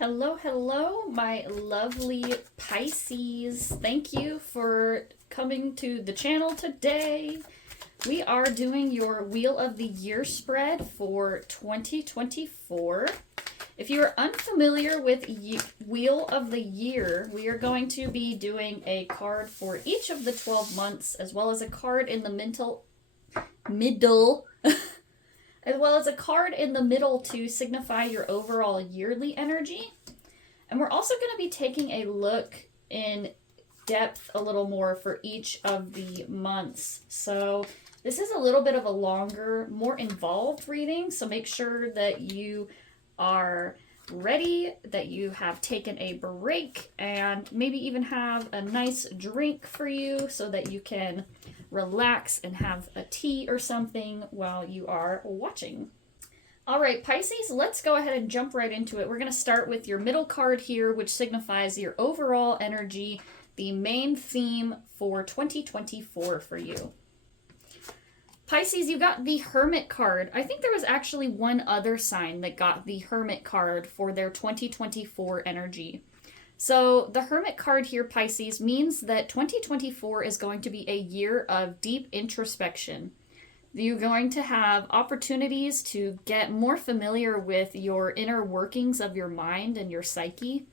Hello, hello, my lovely Pisces. Thank you for coming to the channel today. We are doing your Wheel of the Year spread for 2024. If you are unfamiliar with Wheel of the Year, we are going to be doing a card for each of the 12 months, as well as a card in the middle, as well as a card in the middle to signify your overall yearly energy. And we're also going to be taking a look in depth a little more for each of the months. So this is a little bit of a longer, more involved reading, so make sure that you are ready, that you have taken a break, and maybe even have a nice drink for you so that you can relax and have a tea or something while you are watching. All right, Pisces, let's go ahead and jump right into it. We're going to start with your middle card here, which signifies your overall energy, the main theme for 2024 for you. Pisces, you got the Hermit card. I think there was actually one other sign that got the Hermit card for their 2024 energy. So the Hermit card here, Pisces, means that 2024 is going to be a year of deep introspection. You're going to have opportunities to get more familiar with your inner workings of your mind and your psyche.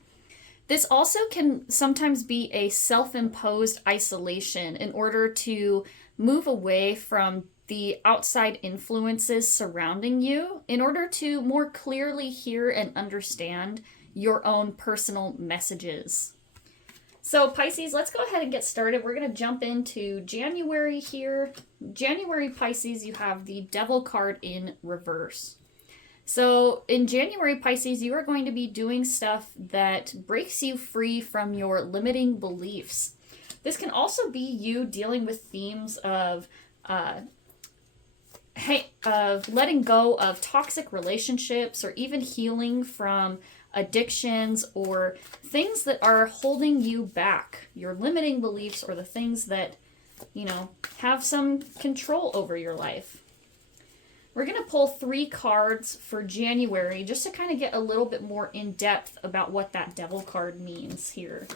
This also can sometimes be a self-imposed isolation in order to move away from the outside influences surrounding you in order to more clearly hear and understand your own personal messages. So Pisces, let's go ahead and get started. We're going to jump into January here. January, Pisces, you have the Devil card in reverse. So in January, Pisces, you are going to be doing stuff that breaks you free from your limiting beliefs. This can also be you dealing with themes of letting go of toxic relationships, or even healing from addictions or things that are holding you back, your limiting beliefs, or the things that, have some control over your life. We're going to pull 3 cards for January just to kind of get a little bit more in depth about what that Devil card means here.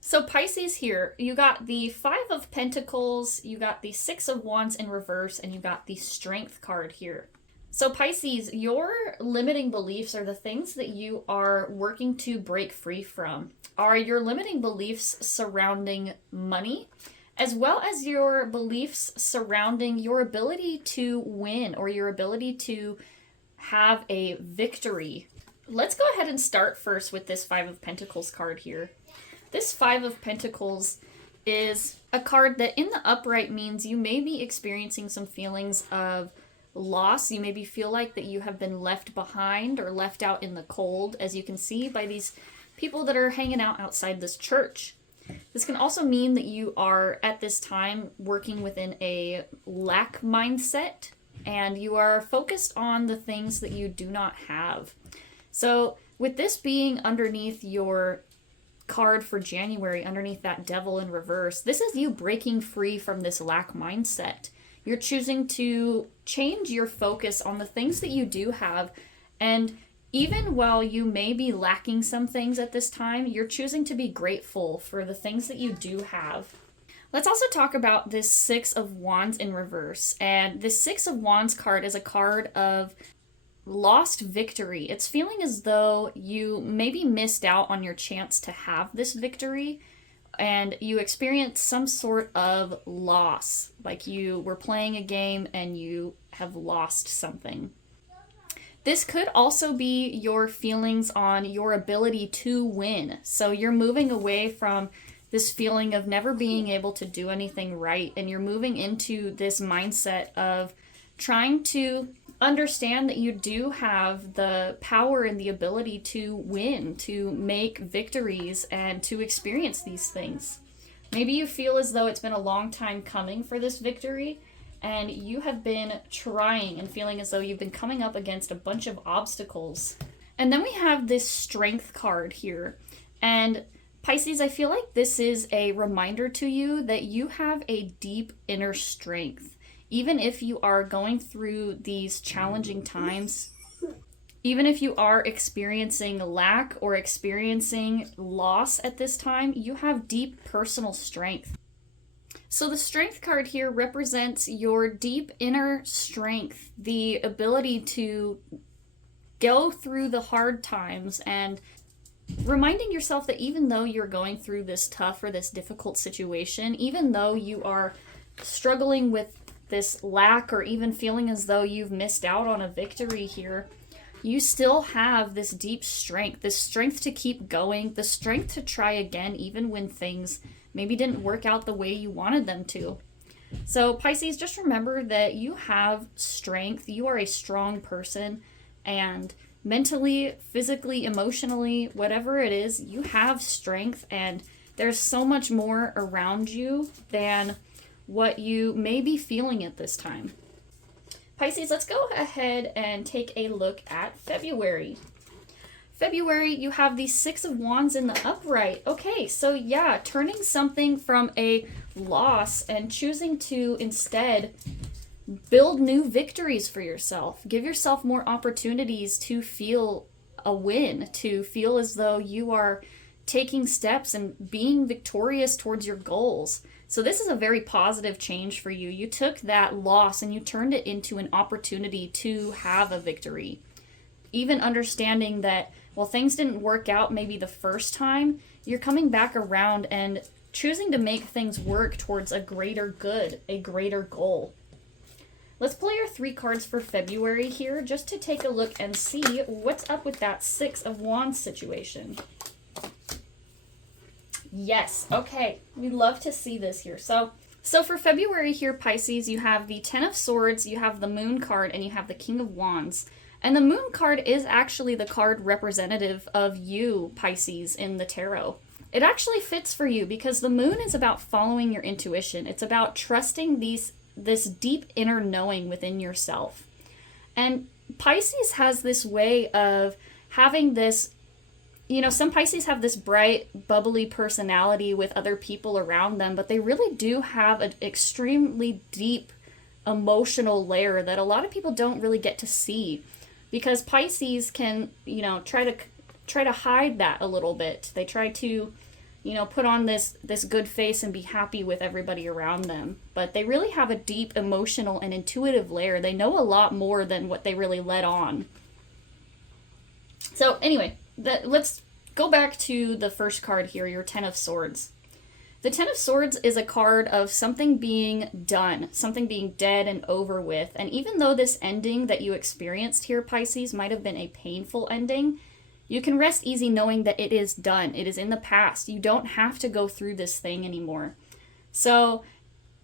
So Pisces here, you got the 5 of Pentacles, you got the 6 of Wands in reverse, and you got the Strength card here. So Pisces, your limiting beliefs, are the things that you are working to break free from. Are your limiting beliefs surrounding money, as well as your beliefs surrounding your ability to win or your ability to have a victory. Let's go ahead and start first with this 5 of Pentacles card here. This 5 of Pentacles is a card that in the upright means you may be experiencing some feelings of loss. You maybe feel like that you have been left behind or left out in the cold, as you can see by these people that are hanging out outside this church. This can also mean that you are at this time working within a lack mindset, and you are focused on the things that you do not have. So with this being underneath your card for January, underneath that Devil in reverse, this is you breaking free from this lack mindset. You're choosing to change your focus on the things that you do have, and even while you may be lacking some things at this time, you're choosing to be grateful for the things that you do have. Let's also talk about this 6 of Wands in reverse, and this 6 of Wands card is a card of lost victory. It's feeling as though you maybe missed out on your chance to have this victory, and you experienced some sort of loss, like you were playing a game and you have lost something. This could also be your feelings on your ability to win. So you're moving away from this feeling of never being able to do anything right, and you're moving into this mindset of trying to understand that you do have the power and the ability to win, to make victories, and to experience these things. Maybe you feel as though it's been a long time coming for this victory, and you have been trying and feeling as though you've been coming up against a bunch of obstacles. And then we have this Strength card here. And Pisces, I feel like this is a reminder to you that you have a deep inner strength. Even if you are going through these challenging times, Even if you are experiencing lack or experiencing loss at this time, you have deep personal strength. So the Strength card here represents your deep inner strength, the ability to go through the hard times, and reminding yourself that even though you're going through this tough or this difficult situation, even though you are struggling with this lack or even feeling as though you've missed out on a victory here, you still have this deep strength, this strength to keep going, the strength to try again even when things maybe didn't work out the way you wanted them to. So Pisces, just remember that you have strength. You are a strong person, and mentally, physically, emotionally, whatever it is, you have strength, and there's so much more around you than what you may be feeling at this time. Pisces, let's go ahead and take a look at February. February, you have the Six of Wands in the upright. Okay, so yeah, turning something from a loss and choosing to instead build new victories for yourself. Give yourself more opportunities to feel a win, to feel as though you are taking steps and being victorious towards your goals. So this is a very positive change for you. You took that loss and you turned it into an opportunity to have a victory. Even understanding that, well, things didn't work out maybe the first time, you're coming back around and choosing to make things work towards a greater good, a greater goal. Let's play our 3 cards for February here just to take a look and see what's up with that Six of Wands situation. Yes, okay. We love to see this here. So for February here, Pisces, you have the Ten of Swords, you have the Moon card, and you have the King of Wands. And the Moon card is actually the card representative of you, Pisces, in the tarot. It actually fits for you because the Moon is about following your intuition. It's about trusting this deep inner knowing within yourself. And Pisces has this way of having this, some Pisces have this bright, bubbly personality with other people around them, but they really do have an extremely deep emotional layer that a lot of people don't really get to see, because Pisces can, try to hide that a little bit. They try to, put on this good face and be happy with everybody around them. But they really have a deep emotional and intuitive layer. They know a lot more than what they really let on. So anyway, let's go back to the first card here, your Ten of Swords. The Ten of Swords is a card of something being done, something being dead and over with. And even though this ending that you experienced here, Pisces, might have been a painful ending, you can rest easy knowing that it is done. It is in the past. You don't have to go through this thing anymore. So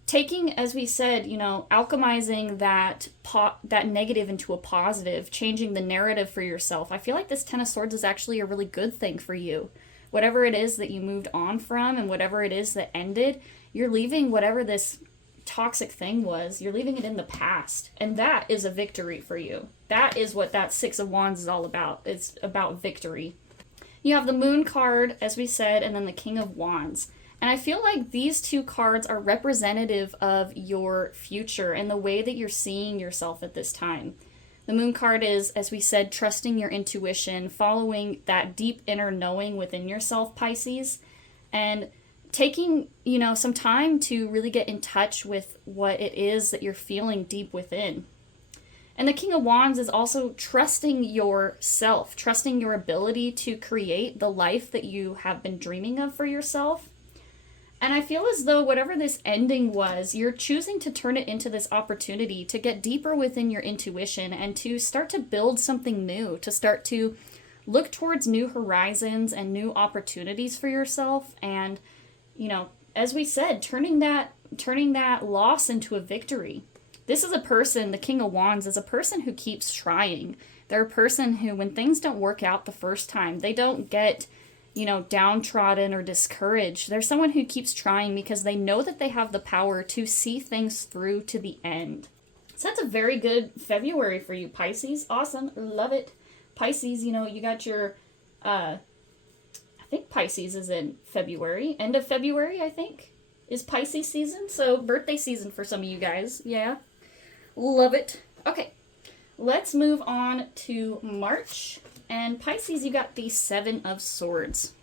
taking, as we said, alchemizing that negative into a positive, changing the narrative for yourself. I feel like this Ten of Swords is actually a really good thing for you. Whatever it is that you moved on from and whatever it is that ended, you're leaving whatever this toxic thing was, you're leaving it in the past. And that is a victory for you. That is what that Six of Wands is all about. It's about victory. You have the Moon card, as we said, and then the King of Wands. And I feel like these 2 cards are representative of your future and the way that you're seeing yourself at this time. The Moon card is, as we said, trusting your intuition, following that deep inner knowing within yourself, Pisces, and taking, some time to really get in touch with what it is that you're feeling deep within. And the King of Wands is also trusting yourself, trusting your ability to create the life that you have been dreaming of for yourself. And I feel as though whatever this ending was, you're choosing to turn it into this opportunity to get deeper within your intuition and to start to build something new, to start to look towards new horizons and new opportunities for yourself. And, as we said, turning that loss into a victory. This is a person, the King of Wands is a person who keeps trying. They're a person who, when things don't work out the first time, they don't get downtrodden or discouraged. They're someone who keeps trying because they know that they have the power to see things through to the end. So that's a very good February for you, Pisces. Awesome. Love it. Pisces, you got your, I think Pisces is in February. End of February, I think, is Pisces season. So birthday season for some of you guys. Yeah. Love it. Okay. let's move on to March. And Pisces, you got the Seven of Swords.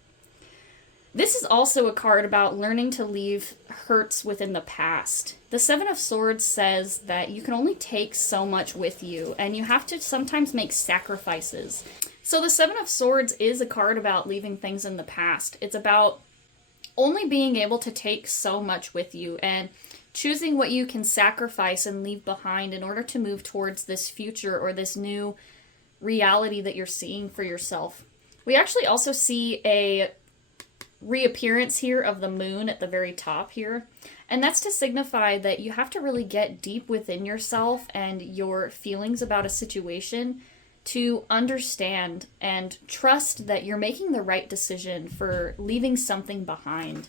This is also a card about learning to leave hurts within the past. The Seven of Swords says that you can only take so much with you, and you have to sometimes make sacrifices. So the Seven of Swords is a card about leaving things in the past. It's about only being able to take so much with you and choosing what you can sacrifice and leave behind in order to move towards this future or this new reality that you're seeing for yourself. We actually also see a reappearance here of the moon at the very top here, and that's to signify that you have to really get deep within yourself and your feelings about a situation to understand and trust that you're making the right decision for leaving something behind.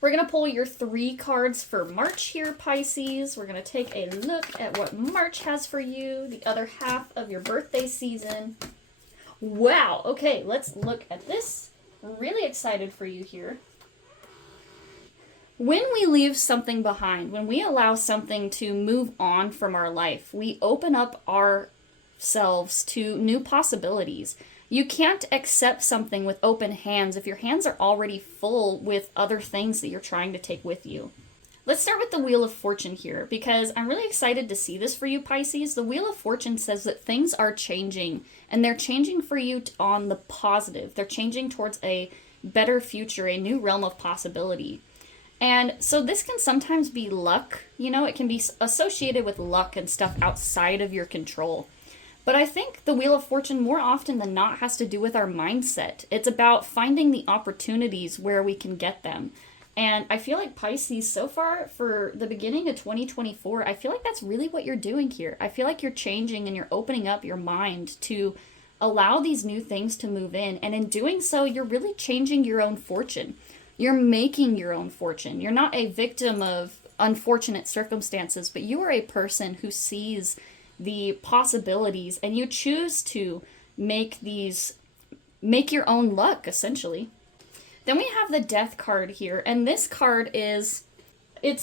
We're going to pull your 3 cards for March here, Pisces. We're going to take a look at what March has for you, the other half of your birthday season. Wow, okay, let's look at this. Really excited for you here. When we leave something behind, when we allow something to move on from our life, we open up ourselves to new possibilities. You can't accept something with open hands if your hands are already full with other things that you're trying to take with you. Let's start with the Wheel of Fortune here, because I'm really excited to see this for you, Pisces. The Wheel of Fortune says that things are changing, and they're changing for you on the positive. They're changing towards a better future, a new realm of possibility. And so this can sometimes be luck, it can be associated with luck and stuff outside of your control. But I think the Wheel of Fortune more often than not has to do with our mindset. It's about finding the opportunities where we can get them. And I feel like Pisces, so far for the beginning of 2024, I feel like that's really what you're doing here. I feel like you're changing and you're opening up your mind to allow these new things to move in. And in doing so, you're really changing your own fortune. You're making your own fortune. You're not a victim of unfortunate circumstances, but you are a person who sees the possibilities and you choose to make your own luck, essentially. Then we have the Death card here, and this card it's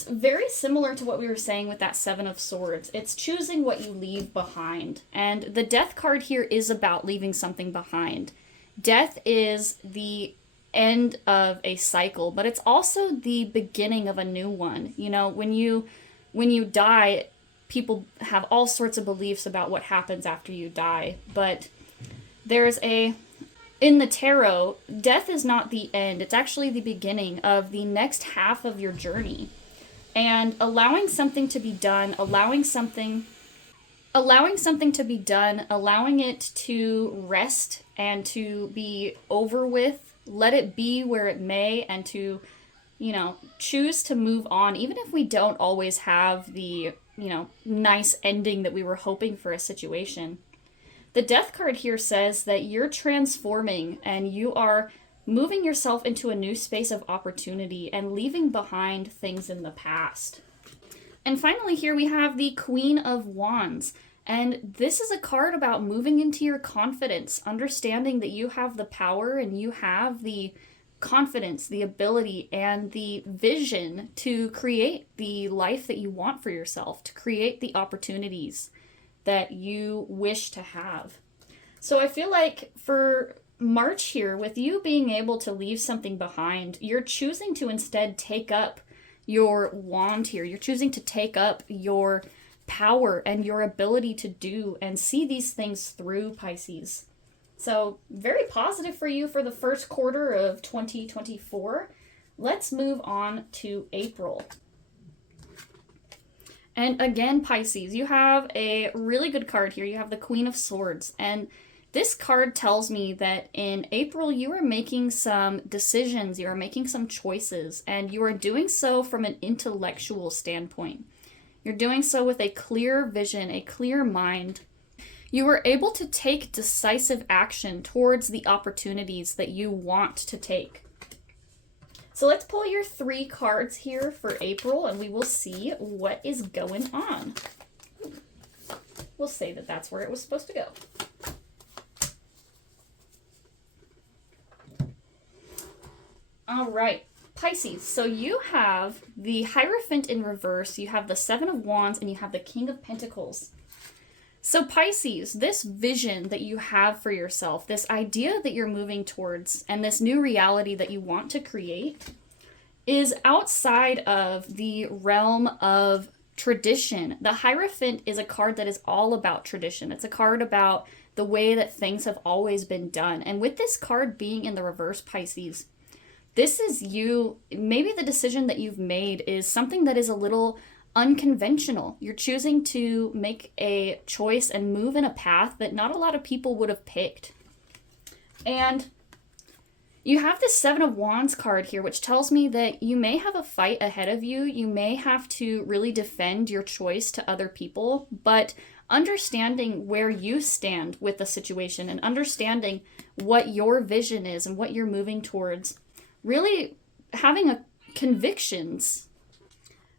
very similar to what we were saying with that Seven of Swords. It's choosing what you leave behind, and the Death card here is about leaving something behind. Death is the end of a cycle, but it's also the beginning of a new one. When you die, people have all sorts of beliefs about what happens after you die, but in the tarot, death is not the end. It's actually the beginning of the next half of your journey. And allowing something to be done, allowing something to be done, allowing it to rest and to be over with, let it be where it may, and to, choose to move on, even if we don't always have the, nice ending that we were hoping for a situation. The Death card here says that you're transforming and you are moving yourself into a new space of opportunity and leaving behind things in the past. And finally here we have the Queen of Wands. And this is a card about moving into your confidence, understanding that you have the power and you have the confidence, the ability, and the vision to create the life that you want for yourself, to create the opportunities that you wish to have. So I feel like for March here, with you being able to leave something behind, you're choosing to instead take up your wand here. You're choosing to take up your power and your ability to do and see these things through, Pisces. So very positive for you for the first quarter of 2024. Let's move on to April. And again, Pisces, you have a really good card here. You have the Queen of Swords. And this card tells me that in April, you are making some decisions, you are making some choices, and you are doing so from an intellectual standpoint. You're doing so with a clear vision, a clear mind. You are able to take decisive action towards the opportunities that you want to take. So let's pull your 3 cards here for April, and we will see what is going on. We'll say that that's where it was supposed to go. All right, Pisces. So you have the Hierophant in reverse, you have the Seven of Wands, and you have the King of Pentacles. So Pisces, this vision that you have for yourself, this idea that you're moving towards, and this new reality that you want to create is outside of the realm of tradition. The Hierophant is a card that is all about tradition. It's a card about the way that things have always been done. And with this card being in the reverse, Pisces, this is you, maybe the decision that you've made is something that is a little unconventional. You're choosing to make a choice and move in a path that not a lot of people would have picked. And you have this Seven of Wands card here, which tells me that you may have a fight ahead of you. You may have to really defend your choice to other people, but understanding where you stand with the situation and understanding what your vision is and what you're moving towards, really having a convictions.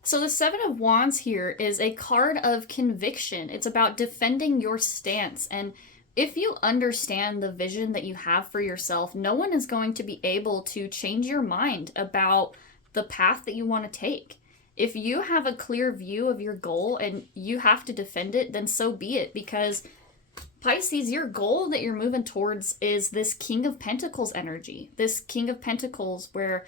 So the Seven of Wands here is a card of conviction. It's about defending your stance. And if you understand the vision that you have for yourself, no one is going to be able to change your mind about the path that you want to take. If you have a clear view of your goal and you have to defend it, then so be it. Because Pisces, your goal that you're moving towards is this King of Pentacles energy. This King of Pentacles where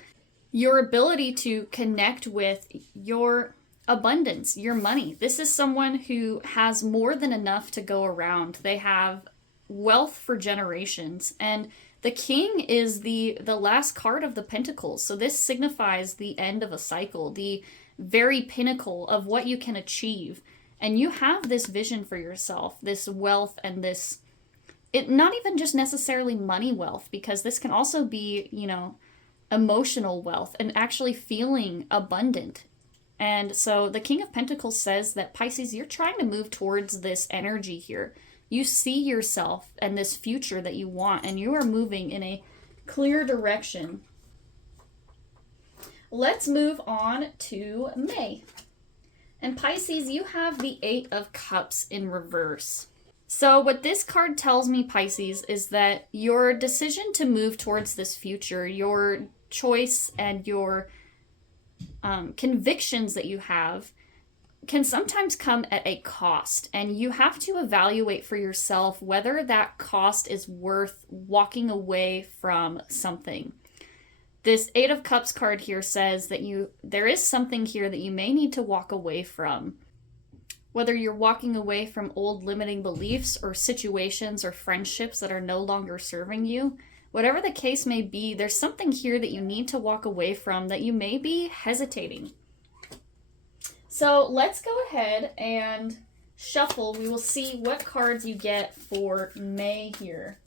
your ability to connect with your abundance, your money. This is someone who has more than enough to go around. They have wealth for generations. And the King is the last card of the Pentacles. So this signifies the end of a cycle, the very pinnacle of what you can achieve. And you have this vision for yourself, this wealth and this, it not even just necessarily money wealth, because this can also be, emotional wealth and actually feeling abundant. And so the King of Pentacles says that Pisces, you're trying to move towards this energy here. You see yourself and this future that you want, and you are moving in a clear direction. Let's move on to May. And Pisces, you have the Eight of Cups in reverse. So what this card tells me, Pisces, is that your decision to move towards this future, your choice and your convictions that you have can sometimes come at a cost. And you have to evaluate for yourself whether that cost is worth walking away from something. This Eight of Cups card here says that there is something here that you may need to walk away from. Whether you're walking away from old limiting beliefs or situations or friendships that are no longer serving you, whatever the case may be, there's something here that you need to walk away from that you may be hesitating. So let's go ahead and shuffle. We will see what cards you get for May here.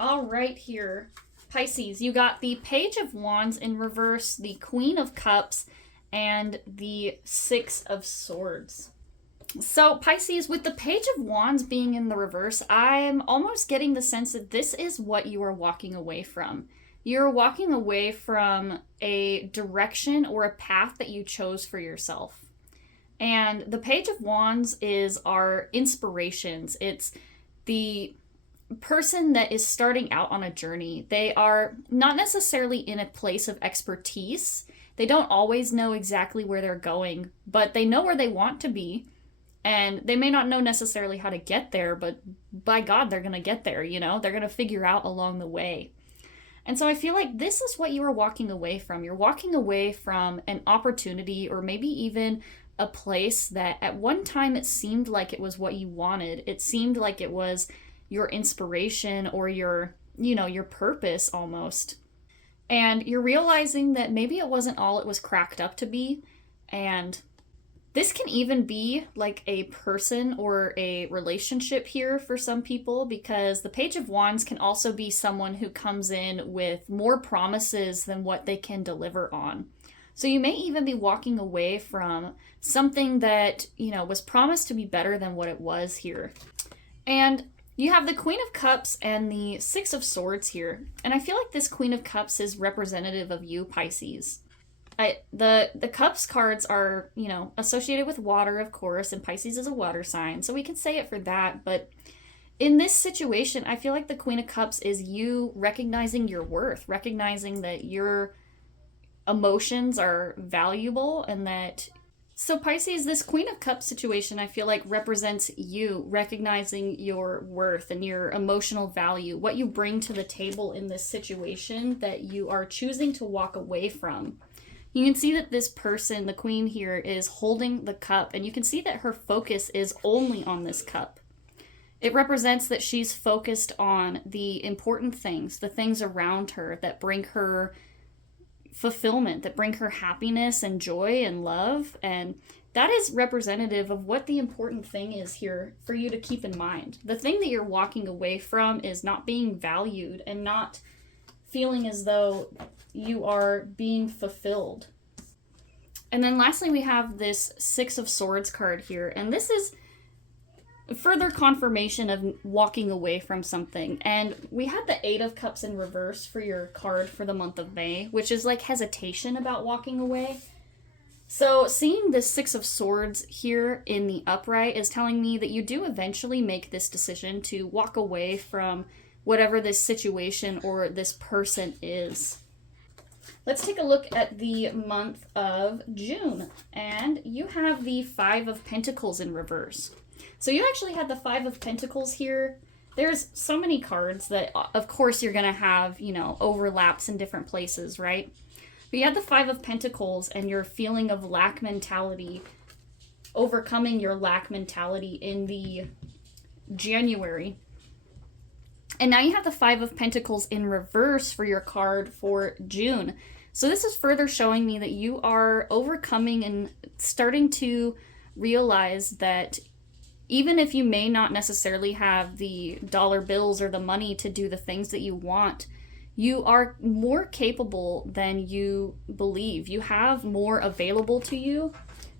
All right here, Pisces, you got the Page of Wands in reverse, the Queen of Cups, and the Six of Swords. So Pisces, with the Page of Wands being in the reverse, I'm almost getting the sense that this is what you are walking away from. You're walking away from a direction or a path that you chose for yourself. And the Page of Wands is our inspirations. It's the person that is starting out on a journey. They are not necessarily in a place of expertise. They don't always know exactly where they're going, but they know where they want to be. And they may not know necessarily how to get there, but by God, they're going to get there, They're going to figure out along the way. And so I feel like this is what you are walking away from. You're walking away from an opportunity or maybe even a place that at one time it seemed like it was what you wanted. It seemed like it was your inspiration or your purpose almost. And you're realizing that maybe it wasn't all it was cracked up to be. And this can even be like a person or a relationship here for some people, because the Page of Wands can also be someone who comes in with more promises than what they can deliver on. So you may even be walking away from something that, was promised to be better than what it was here. And you have the Queen of Cups and the Six of Swords here. And I feel like this Queen of Cups is representative of you, Pisces. The Cups cards are, associated with water, of course, and Pisces is a water sign, so we can say it for that. But in this situation, I feel like the Queen of Cups is you recognizing your worth, recognizing that you're emotions are valuable and that. So Pisces, this Queen of Cups situation, I feel like represents you recognizing your worth and your emotional value, what you bring to the table in this situation that you are choosing to walk away from. You can see that this person, the Queen here, is holding the cup, and you can see that her focus is only on this cup. It represents that she's focused on the important things, the things around her that bring her fulfillment, that bring her happiness and joy and love. And that is representative of what the important thing is here for you to keep in mind. The thing that you're walking away from is not being valued and not feeling as though you are being fulfilled. And then lastly, we have this Six of Swords card here. And this is further confirmation of walking away from something. And we had the Eight of Cups in reverse for your card for the month of May, which is like hesitation about walking away. So seeing this Six of Swords here in the upright is telling me that you do eventually make this decision to walk away from whatever this situation or this person is. Let's take a look at the month of June. And you have the Five of Pentacles in reverse. So you actually had the Five of Pentacles here. There's so many cards that, of course, you're going to have, overlaps in different places, right? But you had the Five of Pentacles and your feeling of lack mentality, overcoming your lack mentality in the January. And now you have the Five of Pentacles in reverse for your card for June. So this is further showing me that you are overcoming and starting to realize that even if you may not necessarily have the dollar bills or the money to do the things that you want, you are more capable than you believe. You have more available to you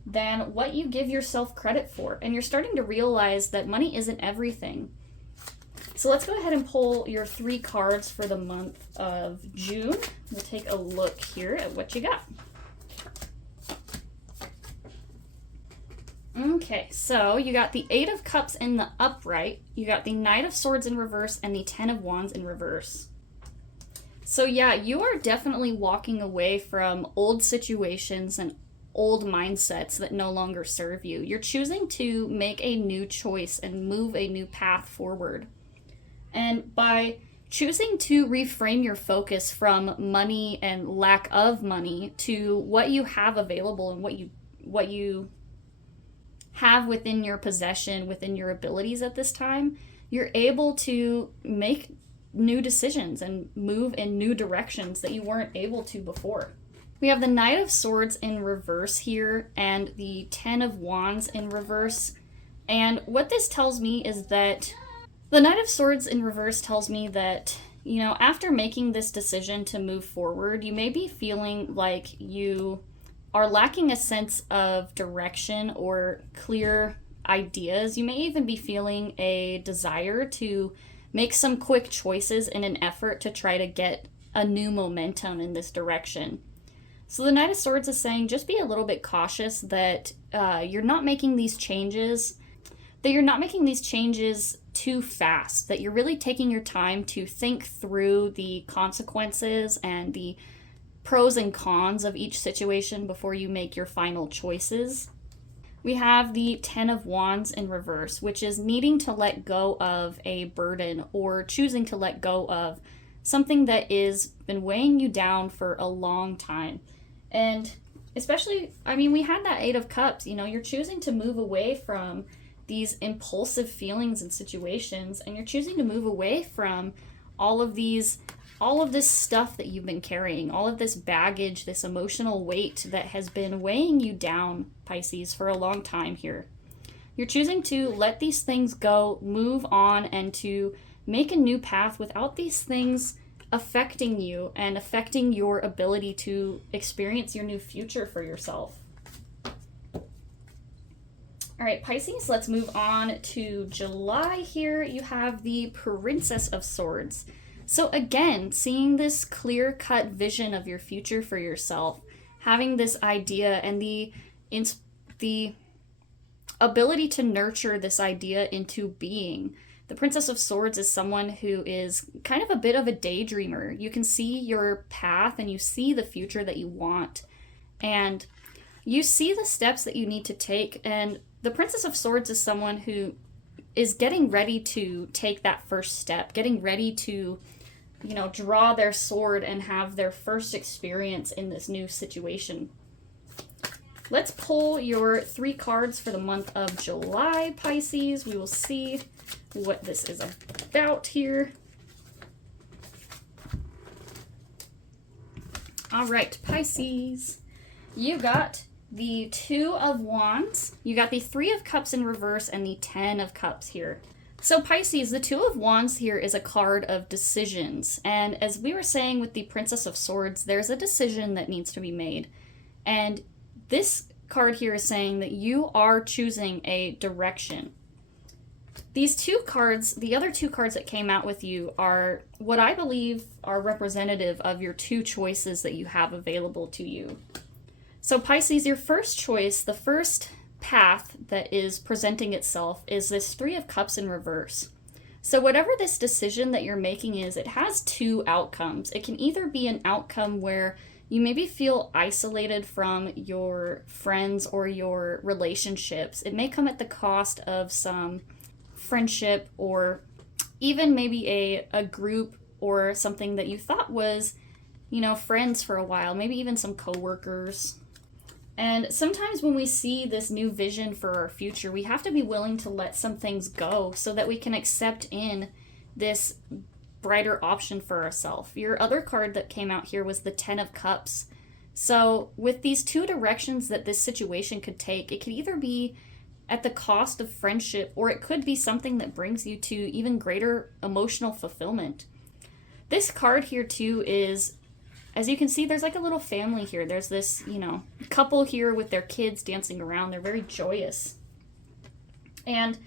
than what you give yourself credit for. And you're starting to realize that money isn't everything. So let's go ahead and pull your 3 cards for the month of June. We'll take a look here at what you got. Okay, so you got the Eight of Cups in the upright, you got the Knight of Swords in reverse, and the Ten of Wands in reverse. So yeah, you are definitely walking away from old situations and old mindsets that no longer serve you. You're choosing to make a new choice and move a new path forward. And by choosing to reframe your focus from money and lack of money to what you have available and what you have within your possession, within your abilities at this time, you're able to make new decisions and move in new directions that you weren't able to before. We have the Knight of Swords in reverse here and the Ten of Wands in reverse. And what this tells me is that the Knight of Swords in reverse tells me that, after making this decision to move forward, you may be feeling like you are lacking a sense of direction or clear ideas. You may even be feeling a desire to make some quick choices in an effort to try to get a new momentum in this direction. So the Knight of Swords is saying just be a little bit cautious that you're not making these changes, too fast, that you're really taking your time to think through the consequences and the pros and cons of each situation before you make your final choices. We have the Ten of Wands in reverse, which is needing to let go of a burden or choosing to let go of something that is been weighing you down for a long time. And especially, we had that Eight of Cups, you're choosing to move away from these impulsive feelings and situations, and you're choosing to move away from all of this stuff that you've been carrying, all of this baggage, this emotional weight that has been weighing you down, Pisces, for a long time here. You're choosing to let these things go, move on, and to make a new path without these things affecting you and affecting your ability to experience your new future for yourself. All right, Pisces, let's move on to July here. You have the Princess of Swords. So again, seeing this clear-cut vision of your future for yourself, having this idea and the ability to nurture this idea into being, The Princess of Swords is someone who is kind of a bit of a daydreamer. You can see your path and you see the future that you want. And you see the steps that you need to take. And the Princess of Swords is someone who is getting ready to take that first step, getting ready to, draw their sword and have their first experience in this new situation. Let's pull your 3 cards for the month of July, Pisces. We will see what this is about here. All right, Pisces. You got the 2 of Wands. You got the 3 of Cups in reverse and the 10 of Cups here. So Pisces, the 2 of Wands here is a card of decisions. And as we were saying with the Princess of Swords, there's a decision that needs to be made. And this card here is saying that you are choosing a direction. These 2 cards, the other 2 cards that came out with you, are what I believe are representative of your 2 choices that you have available to you. So Pisces, your first choice, the first path that is presenting itself is this 3 of Cups in reverse. So whatever this decision that you're making is, it has 2 outcomes. It can either be an outcome where you maybe feel isolated from your friends or your relationships. It may come at the cost of some friendship or even maybe a group or something that you thought was, friends for a while, maybe even some coworkers. And sometimes when we see this new vision for our future, we have to be willing to let some things go so that we can accept in this brighter option for ourselves. Your other card that came out here was the 10 of Cups. So with these 2 directions that this situation could take, it could either be at the cost of friendship, or it could be something that brings you to even greater emotional fulfillment. This card here too is, as you can see, there's like a little family here. There's this, couple here with their kids dancing around. They're very joyous. And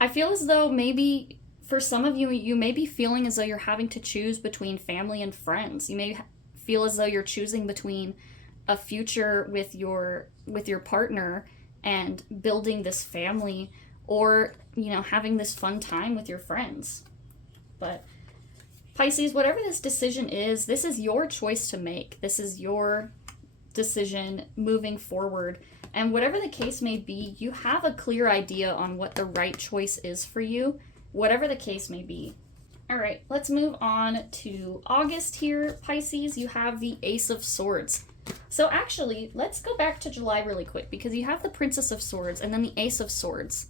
I feel as though maybe for some of you, you may be feeling as though you're having to choose between family and friends. You may feel as though you're choosing between a future with your partner and building this family, or, having this fun time with your friends. But Pisces, whatever this decision is, this is your choice to make. This is your decision moving forward. And whatever the case may be, you have a clear idea on what the right choice is for you, whatever the case may be. All right, let's move on to August here, Pisces. You have the Ace of Swords. So actually, let's go back to July really quick, because you have the Princess of Swords and then the Ace of Swords.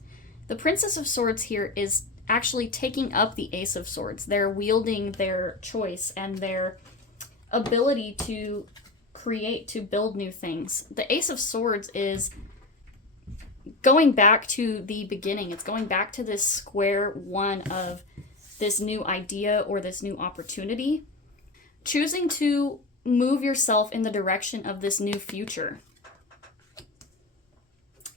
The Princess of Swords here is actually taking up the Ace of Swords. They're wielding their choice and their ability to create, to build new things. The Ace of Swords is going back to the beginning. It's going back to this square one of this new idea or this new opportunity. Choosing to move yourself in the direction of this new future.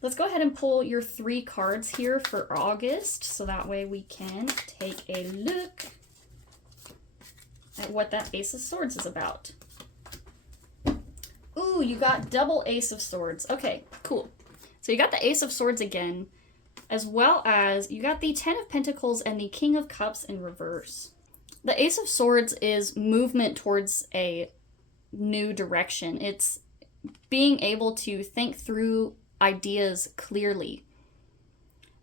Let's go ahead and pull your 3 cards here for August, so that way we can take a look at what that Ace of Swords is about. Ooh, you got double Ace of Swords. Okay, cool. So you got the Ace of Swords again, as well as you got the 10 of Pentacles and the King of Cups in reverse. The Ace of Swords is movement towards a new direction. It's being able to think through ideas clearly.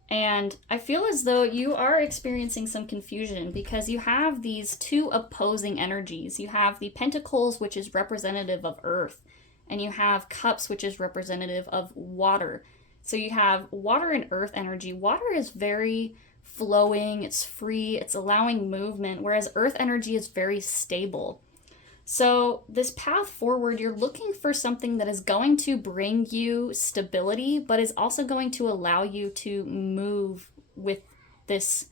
And I feel as though you are experiencing some confusion because you have these 2 opposing energies. You have the Pentacles, which is representative of Earth, and you have Cups, which is representative of water. So you have water and earth energy. Water is very flowing, it's free, it's allowing movement, whereas earth energy is very stable. So this path forward, you're looking for something that is going to bring you stability, but is also going to allow you to move with this,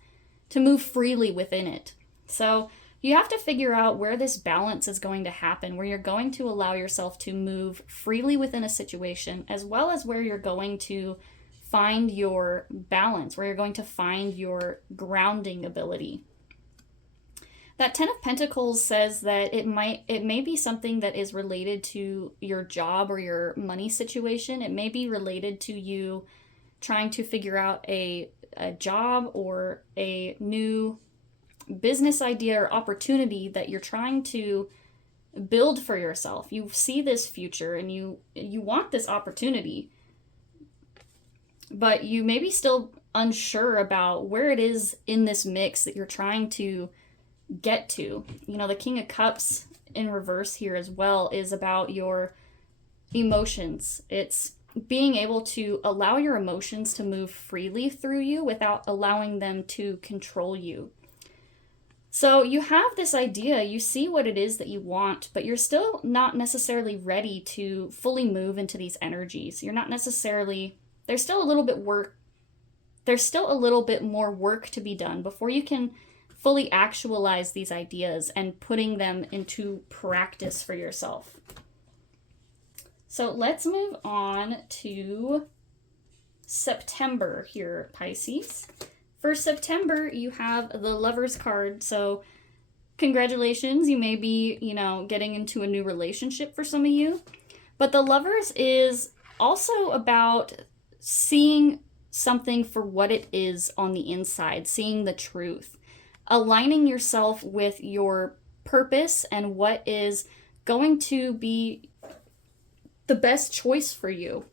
to move freely within it. So you have to figure out where this balance is going to happen, where you're going to allow yourself to move freely within a situation, as well as where you're going to find your balance, where you're going to find your grounding ability. That 10 of Pentacles says that it may be something that is related to your job or your money situation. It may be related to you trying to figure out a a job or a new business idea or opportunity that you're trying to build for yourself. You see this future and you want this opportunity, but you may be still unsure about where it is in this mix that you're trying to get to. You know, the King of Cups in reverse here as well is about your emotions. It's being able to allow your emotions to move freely through you without allowing them to control you. So you have this idea, you see what it is that you want, but you're still not necessarily ready to fully move into these energies. You're not necessarily, there's still a little bit more work to be done before you can fully actualize these ideas and putting them into practice for yourself. So let's move on to September here, Pisces. For September, you have the Lovers card. So congratulations, you may be, getting into a new relationship for some of you. But the Lovers is also about seeing something for what it is on the inside, seeing the truth, aligning yourself with your purpose and what is going to be the best choice for you.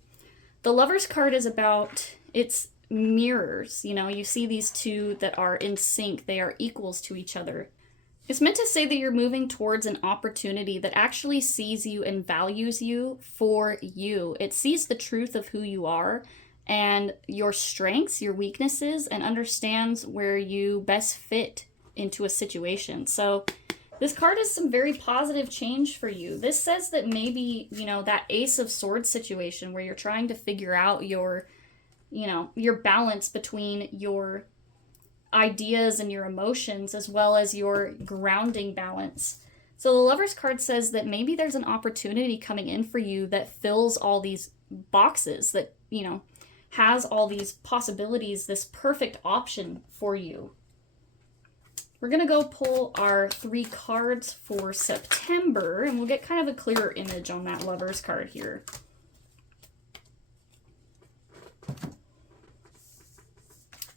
The Lovers card is about, it's mirrors. You see these two that are in sync. They are equals to each other. It's meant to say that you're moving towards an opportunity that actually sees you and values you for you. It sees the truth of who you are and your strengths, your weaknesses, and understands where you best fit into a situation. So this card is some very positive change for you. This says that maybe, that Ace of Swords situation where you're trying to figure out your balance between your ideas and your emotions as well as your grounding balance. So the Lovers card says that maybe there's an opportunity coming in for you that fills all these boxes, that, has all these possibilities, this perfect option for you. We're going to go pull our 3 cards for September, and we'll get kind of a clearer image on that Lovers card here.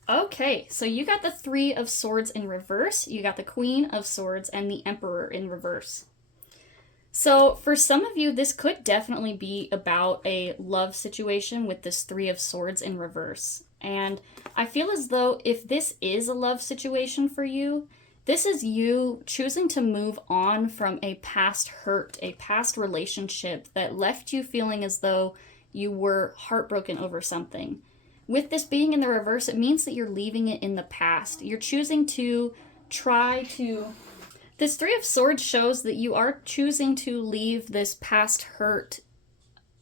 Okay, so you got the 3 of Swords in reverse, you got the Queen of Swords, and the Emperor in reverse. So for some of you, this could definitely be about a love situation with this 3 of Swords in reverse. And I feel as though if this is a love situation for you, this is you choosing to move on from a past hurt, a past relationship that left you feeling as though you were heartbroken over something. With this being in the reverse, it means that you're leaving it in the past. You're choosing to This 3 of Swords shows that you are choosing to leave this past hurt.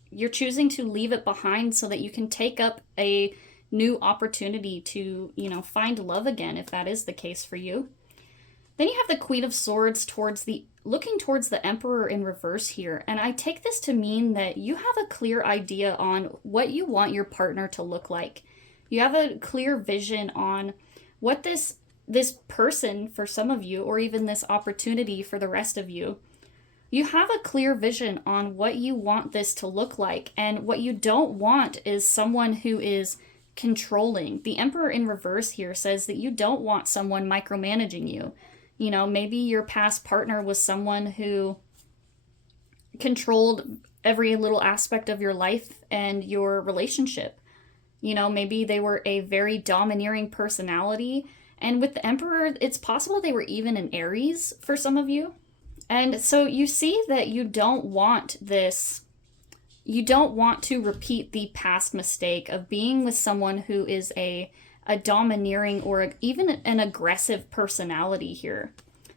You're choosing to leave it behind so that you can take up a new opportunity to, find love again, if that is the case for you. Then you have the Queen of Swords looking towards the Emperor in reverse here. And I take this to mean that you have a clear idea on what you want your partner to look like. You have a clear vision on what this person, for some of you, or even this opportunity for the rest of you, you have a clear vision on what you want this to look like. And what you don't want is someone who is controlling. The Emperor in reverse here says that you don't want someone micromanaging you. Maybe your past partner was someone who controlled every little aspect of your life and your relationship. Maybe they were a very domineering personality. And with the Emperor, it's possible they were even an Aries for some of you. And so you see that you don't want this. You don't want to repeat the past mistake of being with someone who is a domineering or even an aggressive personality here.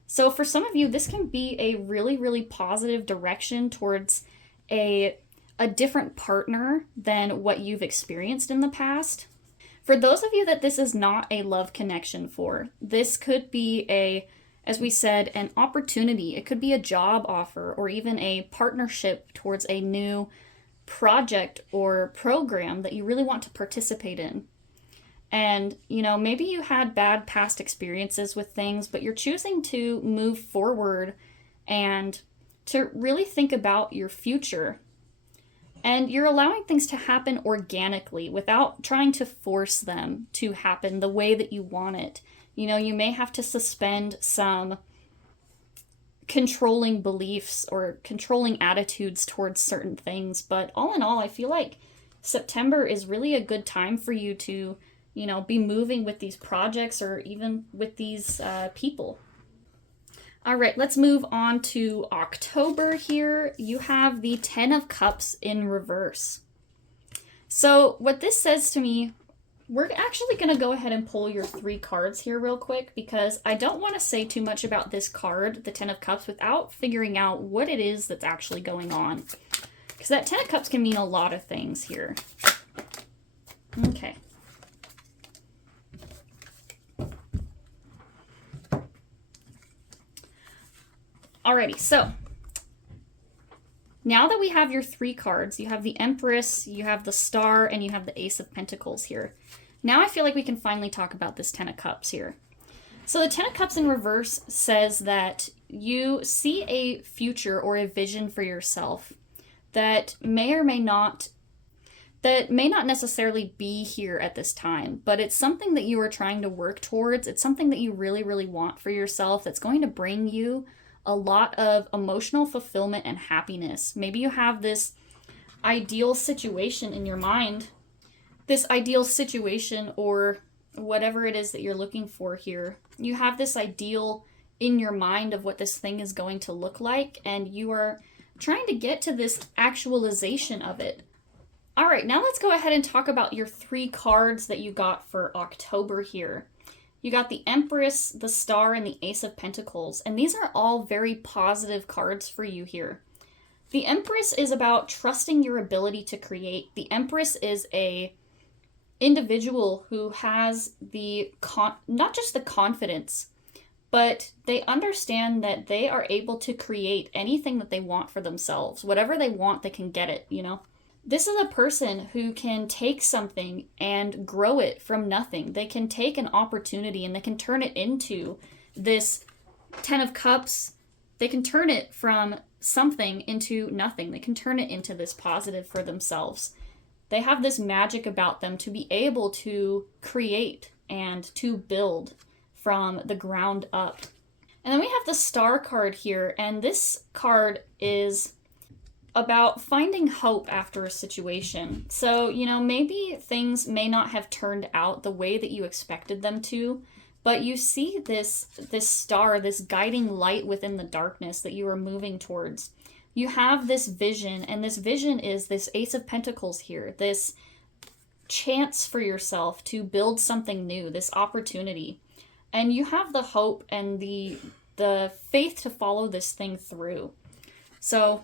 So for some of you, this can be a really, really positive direction towards a different partner than what you've experienced in the past. For those of you that this is not a love connection for, this could be as we said, an opportunity. It could be a job offer or even a partnership towards a new project or program that you really want to participate in. And, maybe you had bad past experiences with things, but you're choosing to move forward and to really think about your future. And you're allowing things to happen organically without trying to force them to happen the way that you want it. You know, you may have to suspend some controlling beliefs or controlling attitudes towards certain things. But all in all, I feel like September is really a good time for you to, you know, be moving with these projects or even with these people. All right, let's move on to October here. You have the Ten of Cups in reverse. So what this says to me, we're actually going to go ahead and pull your 3 cards here real quick because I don't want to say too much about this card, the Ten of Cups, without figuring out what it is that's actually going on. Because that Ten of Cups can mean a lot of things here. Okay. Alrighty, so now that we have your 3 cards, you have the Empress, you have the Star, and you have the Ace of Pentacles here. Now I feel like we can finally talk about this Ten of Cups here. So the Ten of Cups in reverse says that you see a future or a vision for yourself that may or may not, that may not necessarily be here at this time, but it's something that you are trying to work towards. It's something that you really, really want for yourself that's going to bring you a lot of emotional fulfillment and happiness. Maybe you have this ideal situation in your mind, this ideal situation or whatever it is that you're looking for here. You have this ideal in your mind of what this thing is going to look like, and you are trying to get to this actualization of it. All right, now let's go ahead and talk about your 3 cards that you got for October here. You got the Empress, the Star, and the Ace of Pentacles, and these are all very positive cards for you here. The Empress is about trusting your ability to create. The Empress is a individual who has the not just the confidence, but they understand that they are able to create anything that they want for themselves. Whatever they want, they can get it, you know? This is a person who can take something and grow it from nothing. They can take an opportunity and they can turn it into this Ten of Cups. They can turn it from something into nothing. They can turn it into this positive for themselves. They have this magic about them to be able to create and to build from the ground up. And then we have the Star card here, and this card is about finding hope after a situation. So, you know, maybe things may not have turned out the way that you expected them to, but you see this star, this guiding light within the darkness that you are moving towards. You have this vision, and this vision is this Ace of Pentacles here, this chance for yourself to build something new, this opportunity. And you have the hope and the faith to follow this thing through. So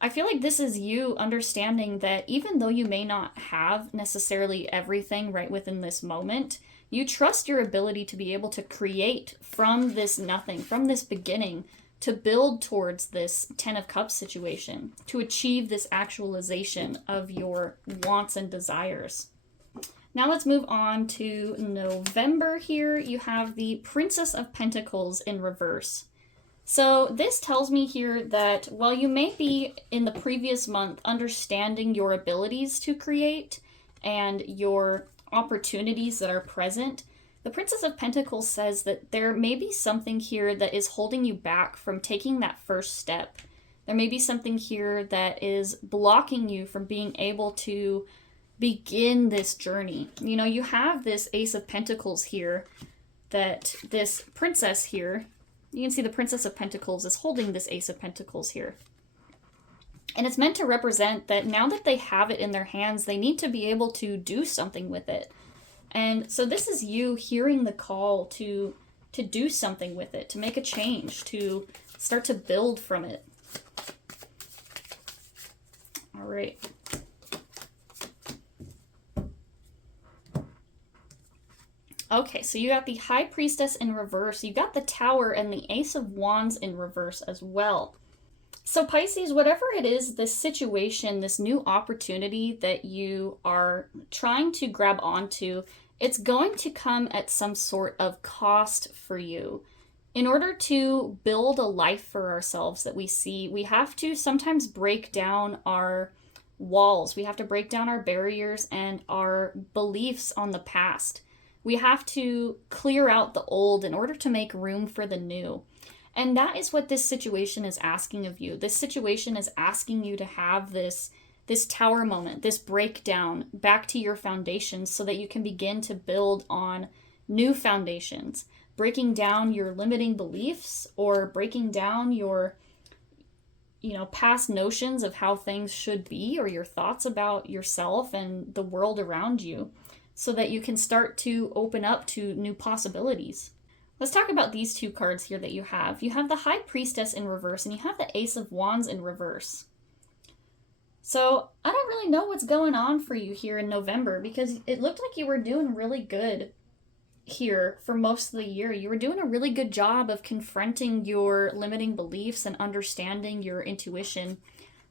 I feel like this is you understanding that even though you may not have necessarily everything right within this moment, you trust your ability to be able to create from this nothing, from this beginning, to build towards this Ten of Cups situation, to achieve this actualization of your wants and desires. Now let's move on to November here. You have the Princess of Pentacles in reverse. So this tells me here that while you may be in the previous month understanding your abilities to create and your opportunities that are present, the Princess of Pentacles says that there may be something here that is holding you back from taking that first step. There may be something here that is blocking you from being able to begin this journey. You know, you have this Ace of Pentacles here, that this princess here, you can see the Princess of Pentacles is holding this Ace of Pentacles here. And it's meant to represent that now that they have it in their hands, they need to be able to do something with it. And so this is you hearing the call to do something with it, to make a change, to start to build from it. All right. Okay, so you got the High Priestess in reverse. You got the Tower and the Ace of Wands in reverse as well. So Pisces, whatever it is, this situation, this new opportunity that you are trying to grab onto, it's going to come at some sort of cost for you. In order to build a life for ourselves that we see, we have to sometimes break down our walls. We have to break down our barriers and our beliefs on the past. We have to clear out the old in order to make room for the new. And that is what this situation is asking of you. This situation is asking you to have this tower moment, this breakdown back to your foundations so that you can begin to build on new foundations, breaking down your limiting beliefs or breaking down your past notions of how things should be or your thoughts about yourself and the world around you so that you can start to open up to new possibilities. Let's talk about these two cards here that you have. You have the High Priestess in reverse and you have the Ace of Wands in reverse. So I don't really know what's going on for you here in November because it looked like you were doing really good here for most of the year. You were doing a really good job of confronting your limiting beliefs and understanding your intuition.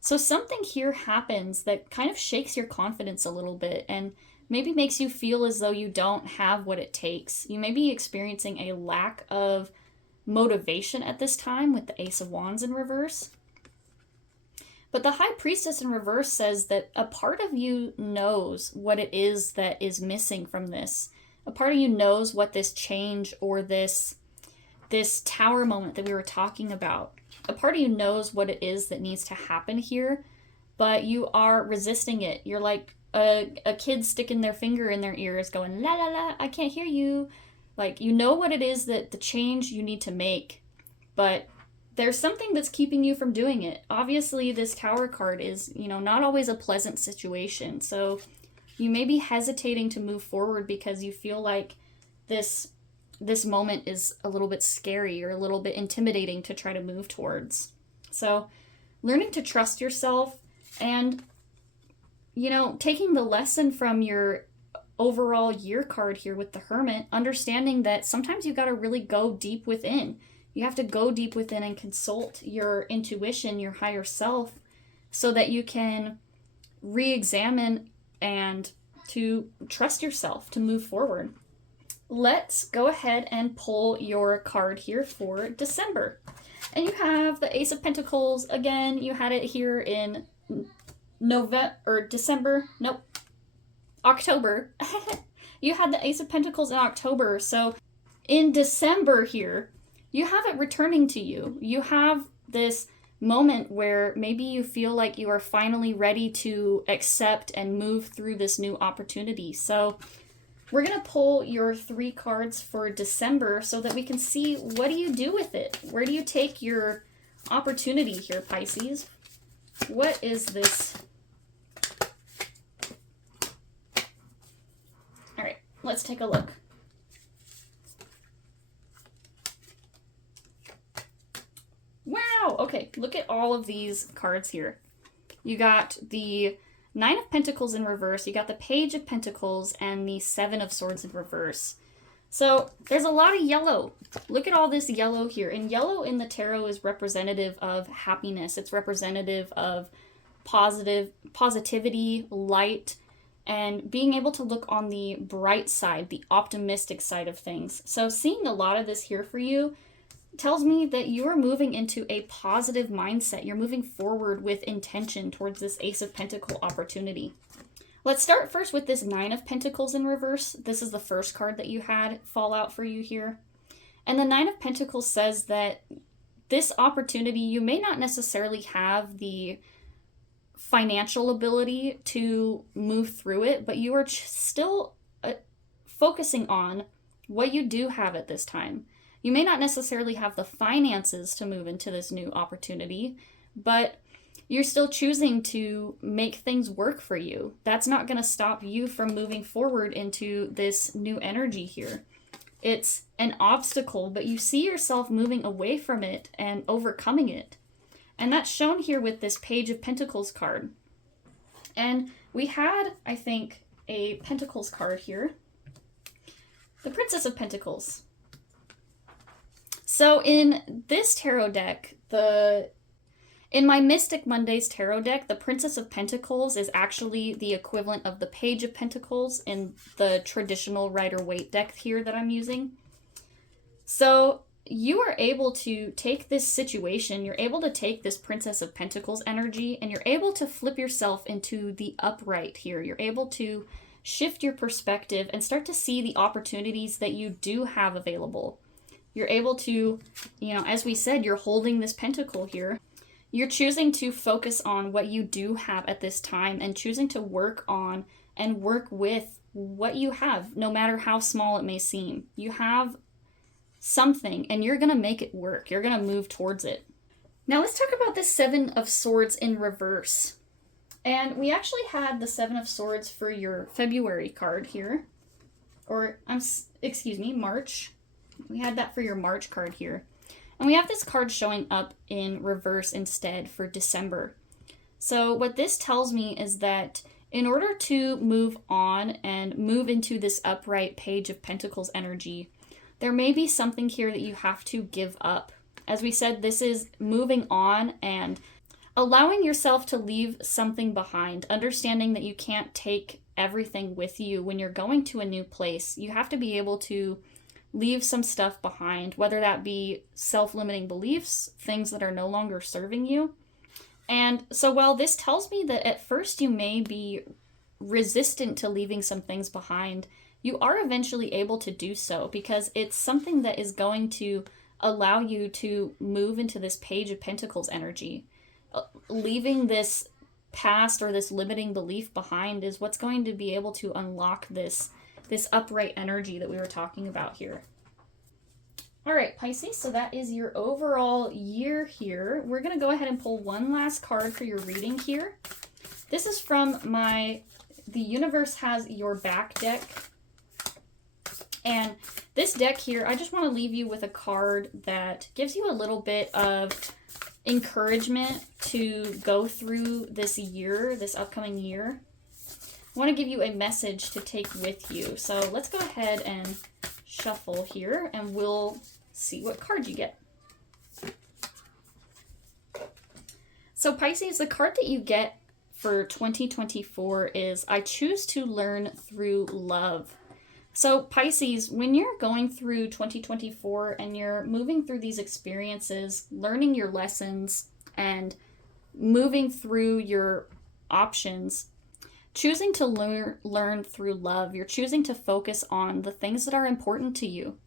So something here happens that kind of shakes your confidence a little bit and maybe makes you feel as though you don't have what it takes. You may be experiencing a lack of motivation at this time with the Ace of Wands in reverse. But the High Priestess in reverse says that a part of you knows what it is that is missing from this. A part of you knows what this change or this tower moment that we were talking about. A part of you knows what it is that needs to happen here, but you are resisting it. You're like a kid sticking their finger in their ears going, la la la, I can't hear you. Like, you know what it is that the change you need to make, but there's something that's keeping you from doing it. Obviously, this Tower card is, not always a pleasant situation. So you may be hesitating to move forward because you feel like this moment is a little bit scary or a little bit intimidating to try to move towards. So learning to trust yourself and, taking the lesson from your overall year card here with the Hermit, understanding that sometimes you've got to really go deep within. You have to go deep within and consult your intuition, your higher self, so that you can re-examine and to trust yourself to move forward. Let's go ahead and pull your card here for December. And you have the Ace of Pentacles. Again, you had it here in October. You had the Ace of Pentacles in October. So in December here, you have it returning to you. You have this moment where maybe you feel like you are finally ready to accept and move through this new opportunity. So we're going to pull your 3 cards for December so that we can see, what do you do with it? Where do you take your opportunity here, Pisces? What is this? All right, let's take a look. Wow, okay, look at all of these cards here. You got the 9 of Pentacles in reverse, you got the Page of Pentacles, and the 7 of Swords in reverse. So there's a lot of yellow. Look at all this yellow here. And yellow in the tarot is representative of happiness. It's representative of positivity, light, and being able to look on the bright side, the optimistic side of things. So seeing a lot of this here for you tells me that you are moving into a positive mindset. You're moving forward with intention towards this Ace of Pentacles opportunity. Let's start first with this 9 of Pentacles in reverse. This is the first card that you had fall out for you here. And the 9 of Pentacles says that this opportunity, you may not necessarily have the financial ability to move through it, but you are still focusing on what you do have at this time. You may not necessarily have the finances to move into this new opportunity, but you're still choosing to make things work for you. That's not going to stop you from moving forward into this new energy here. It's an obstacle, but you see yourself moving away from it and overcoming it. And that's shown here with this Page of Pentacles card. And we had, I think, a Pentacles card here. The Princess of Pentacles. So in this tarot deck, in my Mystic Mondays tarot deck, the Princess of Pentacles is actually the equivalent of the Page of Pentacles in the traditional Rider-Waite deck here that I'm using. So you are able to take this situation, you're able to take this Princess of Pentacles energy, and you're able to flip yourself into the upright here. You're able to shift your perspective and start to see the opportunities that you do have available. You're able to, as we said, you're holding this pentacle here. You're choosing to focus on what you do have at this time and choosing to work on and work with what you have, no matter how small it may seem. You have something and you're going to make it work. You're going to move towards it. Now let's talk about this Seven of Swords in reverse. And we actually had the Seven of Swords for your February card here. March. We had that for your March card here. And we have this card showing up in reverse instead for December. So what this tells me is that in order to move on and move into this upright Page of Pentacles energy, there may be something here that you have to give up. As we said, this is moving on and allowing yourself to leave something behind, understanding that you can't take everything with you when you're going to a new place. You have to be able to leave some stuff behind, whether that be self-limiting beliefs, things that are no longer serving you. And so while this tells me that at first you may be resistant to leaving some things behind, you are eventually able to do so because it's something that is going to allow you to move into this Page of Pentacles energy. Leaving this past or this limiting belief behind is what's going to be able to unlock this upright energy that we were talking about here. All right, Pisces, so that is your overall year here. We're going to go ahead and pull one last card for your reading here. This is from The Universe Has Your Back deck. And this deck here, I just want to leave you with a card that gives you a little bit of encouragement to go through this year, this upcoming year. I want to give you a message to take with you. So let's go ahead and shuffle here and we'll see what card you get. So Pisces, the card that you get for 2024 is I choose to learn through love. So Pisces, when you're going through 2024 and you're moving through these experiences, learning your lessons and moving through your options, choosing to learn through love, you're choosing to focus on the things that are important to you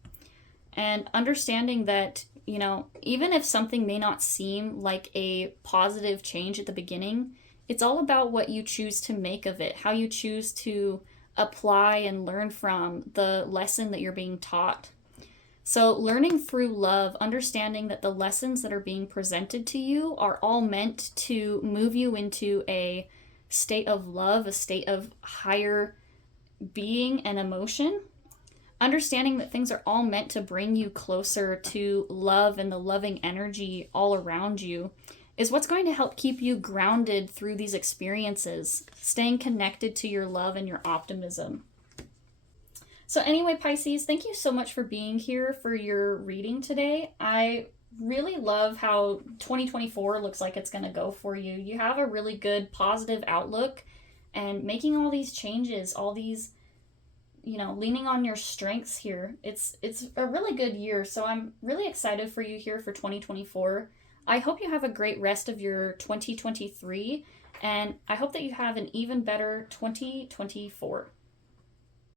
and understanding that, even if something may not seem like a positive change at the beginning, it's all about what you choose to make of it, how you choose to apply and learn from the lesson that you're being taught. So learning through love, understanding that the lessons that are being presented to you are all meant to move you into a state of love, a state of higher being and emotion. Understanding that things are all meant to bring you closer to love and the loving energy all around you is what's going to help keep you grounded through these experiences, staying connected to your love and your optimism. So anyway, Pisces, thank you so much for being here for your reading today. I really love how 2024 looks like it's going to go for you. You have a really good positive outlook and making all these changes, all these, leaning on your strengths here. It's a really good year. So I'm really excited for you here for 2024. I hope you have a great rest of your 2023, and I hope that you have an even better 2024.